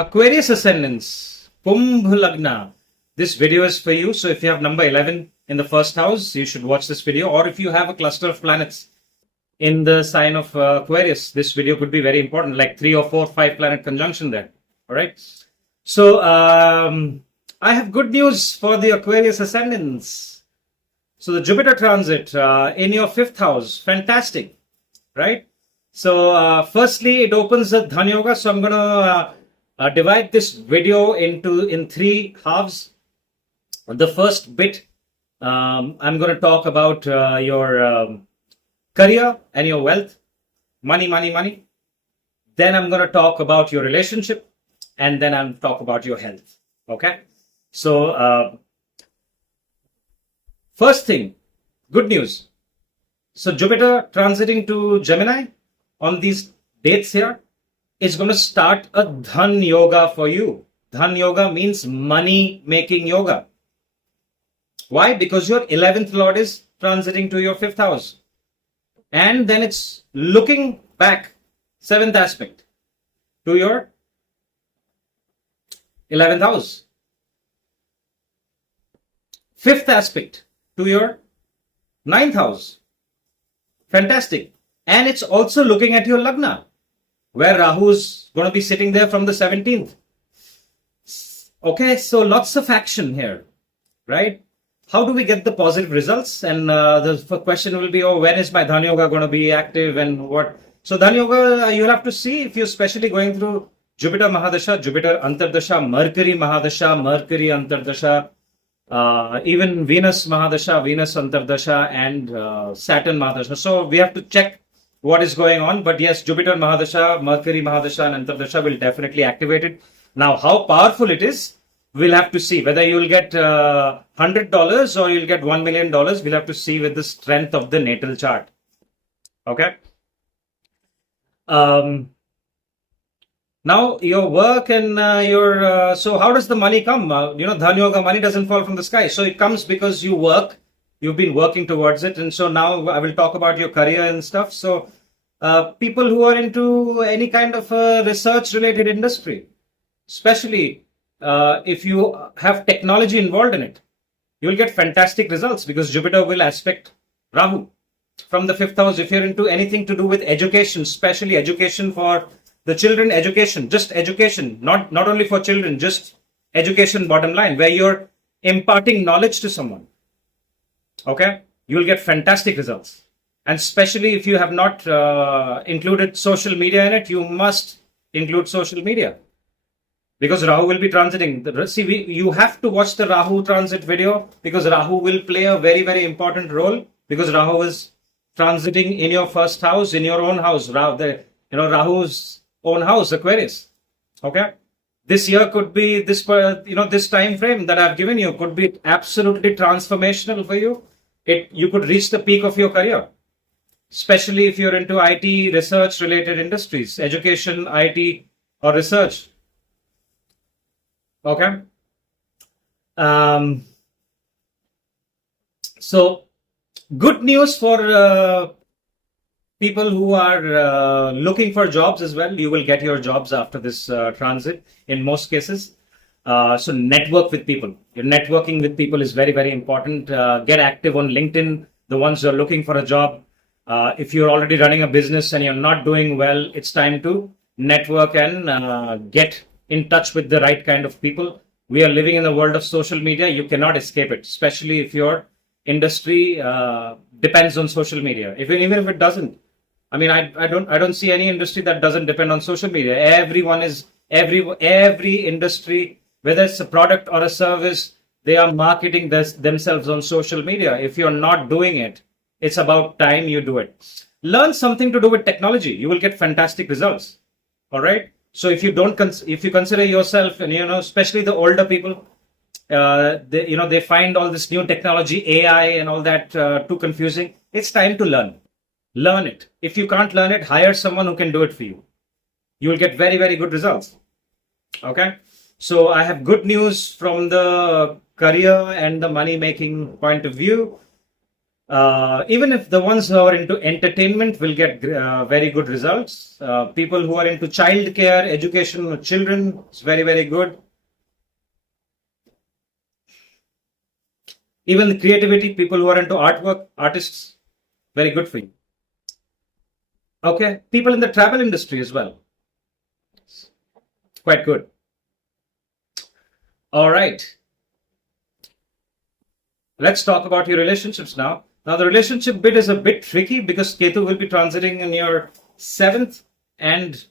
Aquarius Ascendants, Kumbh Lagna. This video is for you. So if you have number 11 in the first house, you should watch this video. Or if you have a cluster of planets in the sign of Aquarius, this video could be very important, like 3 or 4, 5 planet conjunction there. All right. So I have good news for the Aquarius Ascendants. So the Jupiter transit in your 5th house, fantastic, right? So firstly, it opens the Dhan Yoga. So I'm going to divide this video in 3 halves. The first bit, I'm going to talk about your career and your wealth, money. Then I'm going to talk about your relationship, and then I'll talk about your health. Okay. So first thing, good news. So Jupiter transiting to Gemini on these dates here is going to start a Dhan Yoga for you. Dhan Yoga means money making yoga. Why? Because your 11th Lord is transiting to your 5th house. And then it's looking back, 7th aspect, to your 11th house. 5th aspect to your 9th house. Fantastic. And it's also looking at your Lagna, where Rahu is going to be sitting there from the 17th. Okay, so lots of action here, right? How do we get the positive results? And the question will be, oh, when is my Dhan Yoga going to be active and what? So Dhan Yoga, you'll have to see if you're especially going through Jupiter Mahadasha, Jupiter Antardasha, Mercury Mahadasha, Mercury Antardasha, even Venus Mahadasha, Venus Antardasha, and Saturn Mahadasha. So we have to check what is going on. But yes, Jupiter Mahadasha, Mercury Mahadasha, and Antardasha will definitely activate it. Now, how powerful it is, we'll have to see. Whether you'll get $100 or you'll get $1 million, we'll have to see with the strength of the natal chart. Okay. Now, your work and your... so how does the money come? Dhan Yoga, money doesn't fall from the sky. So it comes because you work. You've been working towards it. And so now I will talk about your career and stuff. So people who are into any kind of research-related industry, especially if you have technology involved in it, you'll get fantastic results because Jupiter will aspect Rahu from the 5th house. If you're into anything to do with education, especially education for the children, just education, not only for children, just education, bottom line, where you're imparting knowledge to someone. Okay, you'll get fantastic results. And especially if you have not included social media in it, you must include social media because Rahu will be transiting. You have to watch the Rahu transit video because Rahu will play a very, very important role because Rahu is transiting in your 1st house, in your own house. Rahu's own house, Aquarius. Okay. This year could be this time frame that I've given you could be absolutely transformational for you. You could reach the peak of your career, especially if you're into IT, research related industries, education, IT, or research. Okay. So good news for people who are looking for jobs as well. You will get your jobs after this transit in most cases. So network with people. Your networking with people is very, very important. Get active on LinkedIn, the ones who are looking for a job. If you're already running a business and you're not doing well, it's time to network and get in touch with the right kind of people. We are living in the world of social media. You cannot escape it, especially if your industry depends on social media. Even if it doesn't. I mean, I don't see any industry that doesn't depend on social media. Every industry, whether it's a product or a service, they are marketing themselves on social media. If you're not doing it, it's about time you do it. Learn something to do with technology. You will get fantastic results. All right. So if you consider yourself, and especially the older people, they find all this new technology, AI, and all that too confusing. It's time to learn. Learn it. If you can't learn it, hire someone who can do it for you. You will get very, very good results. Okay. So I have good news from the career and the money making point of view. Even if the ones who are into entertainment will get very good results. People who are into child care, education of children, is very, very good. Even the creativity, people who are into artwork, artists, very good for you. Okay, people in the travel industry as well, quite good. All right, let's talk about your relationships now. Now, the relationship bit is a bit tricky because Ketu will be transiting in your seventh, and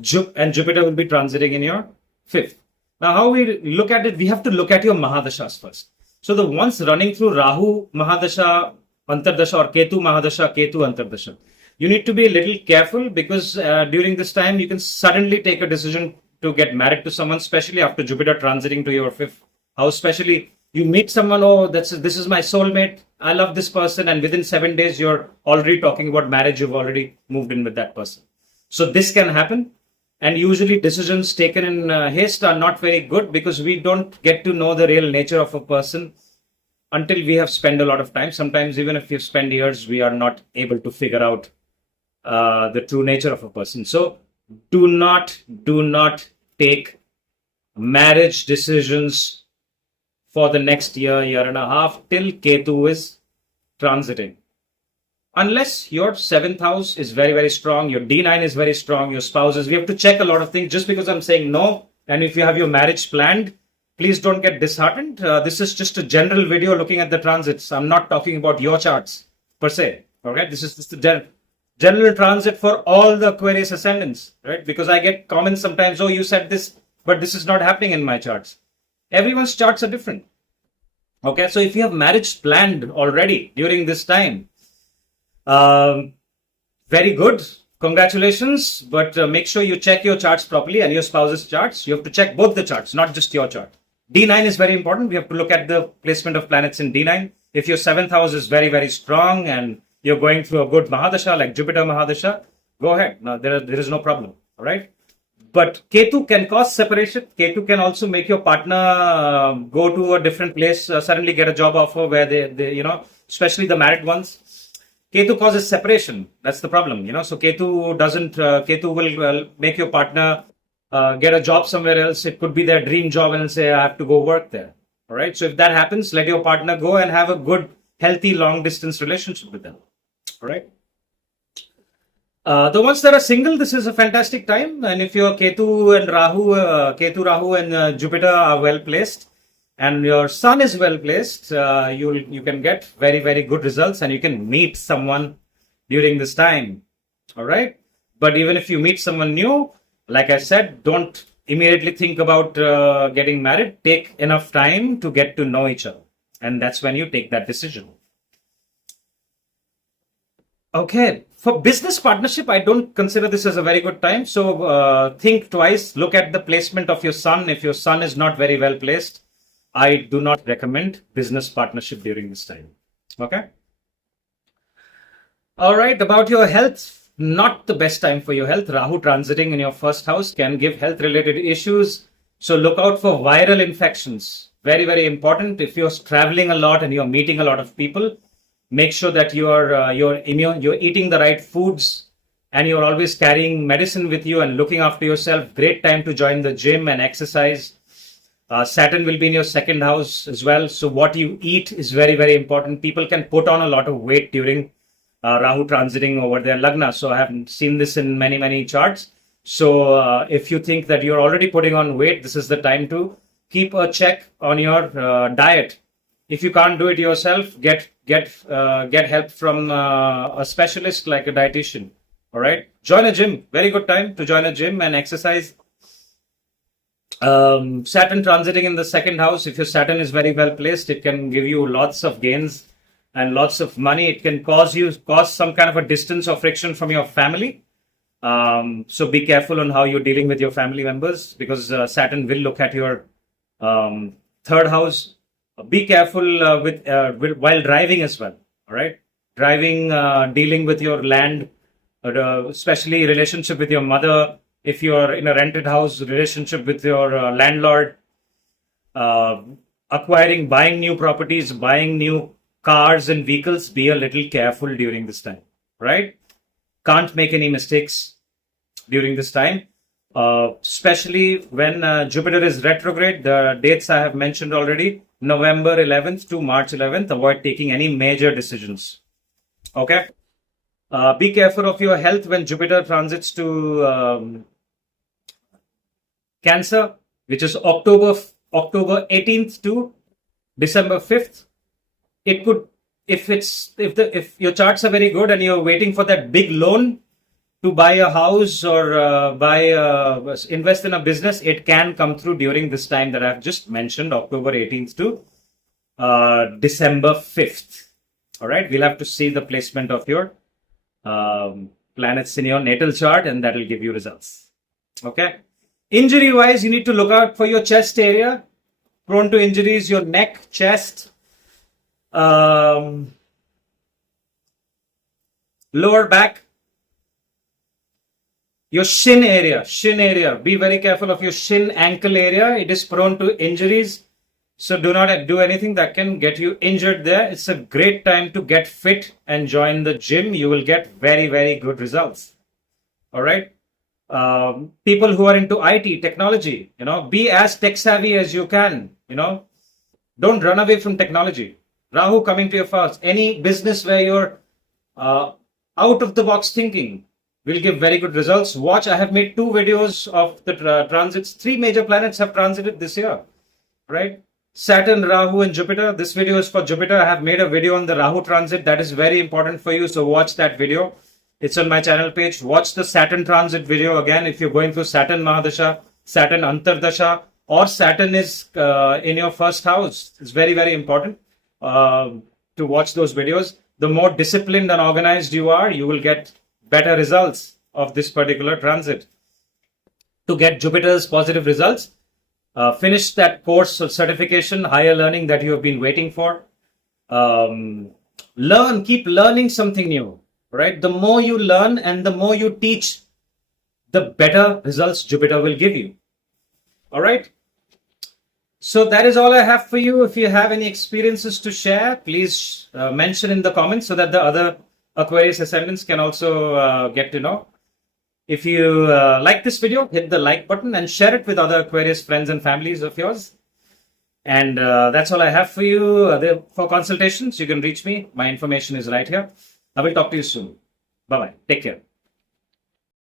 Jupiter will be transiting in your fifth. Now, how we look at it, we have to look at your Mahadashas first. So, the ones running through Rahu Mahadasha, Antardasha, or Ketu Mahadasha, Ketu Antardasha, you need to be a little careful because during this time you can suddenly take a decision to get married to someone, especially after Jupiter transiting to your fifth house. Especially you meet someone, oh, this is my soulmate, I love this person, and within 7 days you're already talking about marriage. You've already moved in with that person. So this can happen, and usually decisions taken in haste are not very good because we don't get to know the real nature of a person until we have spent a lot of time. Sometimes even if we've spent years, we are not able to figure out the true nature of a person. So do not take marriage decisions for the next year and a half till Ketu is transiting. Unless your seventh house is very, very strong, your D9 is very strong, your spouses, we have to check a lot of things. Just because I'm saying no, and if you have your marriage planned, please don't get disheartened. This is just a general video looking at the transits. I'm not talking about your charts per se. Okay, this is just the general transit for all the Aquarius ascendants, right? Because I get comments sometimes, oh, you said this, but this is not happening in my charts. Everyone's charts are different. Okay, so if you have marriage planned already during this time, very good, congratulations, but make sure you check your charts properly and your spouse's charts. You have to check both the charts, not just your chart. D9 is very important. We have to look at the placement of planets in D9. If your seventh house is very, very strong and you're going through a good Mahadasha like Jupiter Mahadasha, go ahead. Now, there is no problem. All right. But Ketu can cause separation. Ketu can also make your partner go to a different place, suddenly get a job offer where they especially the married ones. Ketu causes separation. That's the problem, So Ketu will make your partner get a job somewhere else. It could be their dream job and say, I have to go work there. All right. So if that happens, let your partner go and have a good, healthy, long distance relationship with them. All right. The ones that are single, this is a fantastic time. And if your Ketu, Rahu and Jupiter are well placed, and your sun is well placed, you can get very, very good results, and you can meet someone during this time. All right. But even if you meet someone new, like I said, don't immediately think about getting married. Take enough time to get to know each other. And that's when you take that decision. Okay. For business partnership, I don't consider this as a very good time. So think twice. Look at the placement of your sun. If your sun is not very well placed, I do not recommend business partnership during this time. Okay. All right. About your health, not the best time for your health. Rahu transiting in your first house can give health related issues. So look out for viral infections. Very, very important. If you're traveling a lot and you're meeting a lot of people, make sure that you're eating the right foods, and you're always carrying medicine with you and looking after yourself. Great time to join the gym and exercise. Saturn will be in your second house as well. So what you eat is very, very important. People can put on a lot of weight during Rahu transiting over their Lagna. So I have seen this in many, many charts. So if you think that you're already putting on weight, this is the time to keep a check on your diet. If you can't do it yourself, get help from a specialist like a dietitian. All right. Join a gym. Very good time to join a gym and exercise. Saturn transiting in the second house. If your Saturn is very well placed, it can give you lots of gains and lots of money. It can cause some kind of a distance or friction from your family. So be careful on how you're dealing with your family members, because Saturn will look at your third house. Be careful while driving as well. All right. Driving, dealing with your land, especially relationship with your mother. If you're in a rented house, relationship with your landlord, buying new properties, buying new cars and vehicles, be a little careful during this time, right? Can't make any mistakes during this time, especially when Jupiter is retrograde. The dates I have mentioned already, November 11th to March 11th. Avoid taking any major decisions. Okay. Be careful of your health when Jupiter transits to Cancer, which is October 18th to December 5th. It could, if your charts are very good and you're waiting for that big loan to buy a house or invest in a business, it can come through during this time that I've just mentioned, October 18th to December 5th. All right, we'll have to see the placement of your planets in your natal chart, and that will give you results. Okay. Injury wise, you need to look out for your chest area. Prone to injuries, your neck, chest, lower back, your shin area. Be very careful of your shin, ankle area. It is prone to injuries. So do not do anything that can get you injured there. It's a great time to get fit and join the gym. You will get very, very good results. All right. People who are into IT, technology, be as tech savvy as you can, don't run away from technology. Rahu coming to your first. Any business where you're out of the box thinking will give very good results. Watch, I have made 2 videos of the transits. 3 major planets have transited this year, right? Saturn, Rahu, and Jupiter. This video is for Jupiter. I have made a video on the Rahu transit. That is very important for you. So watch that video. It's on my channel page. Watch the Saturn transit video again if you're going through Saturn Mahadasha, Saturn Antardasha, or Saturn is in your first house. It's very, very important to watch those videos. The more disciplined and organized you are, you will get better results of this particular transit. To get Jupiter's positive results, finish that course of certification, higher learning that you have been waiting for. Keep learning something new, right? The more you learn and the more you teach, the better results Jupiter will give you. All right. So that is all I have for you. If you have any experiences to share, please mention in the comments so that the other Aquarius ascendants can also get to know. If you like this video, hit the like button and share it with other Aquarius friends and families of yours. And that's all I have for you. For consultations, you can reach me. My information is right here. I will talk to you soon. Bye-bye. Take care.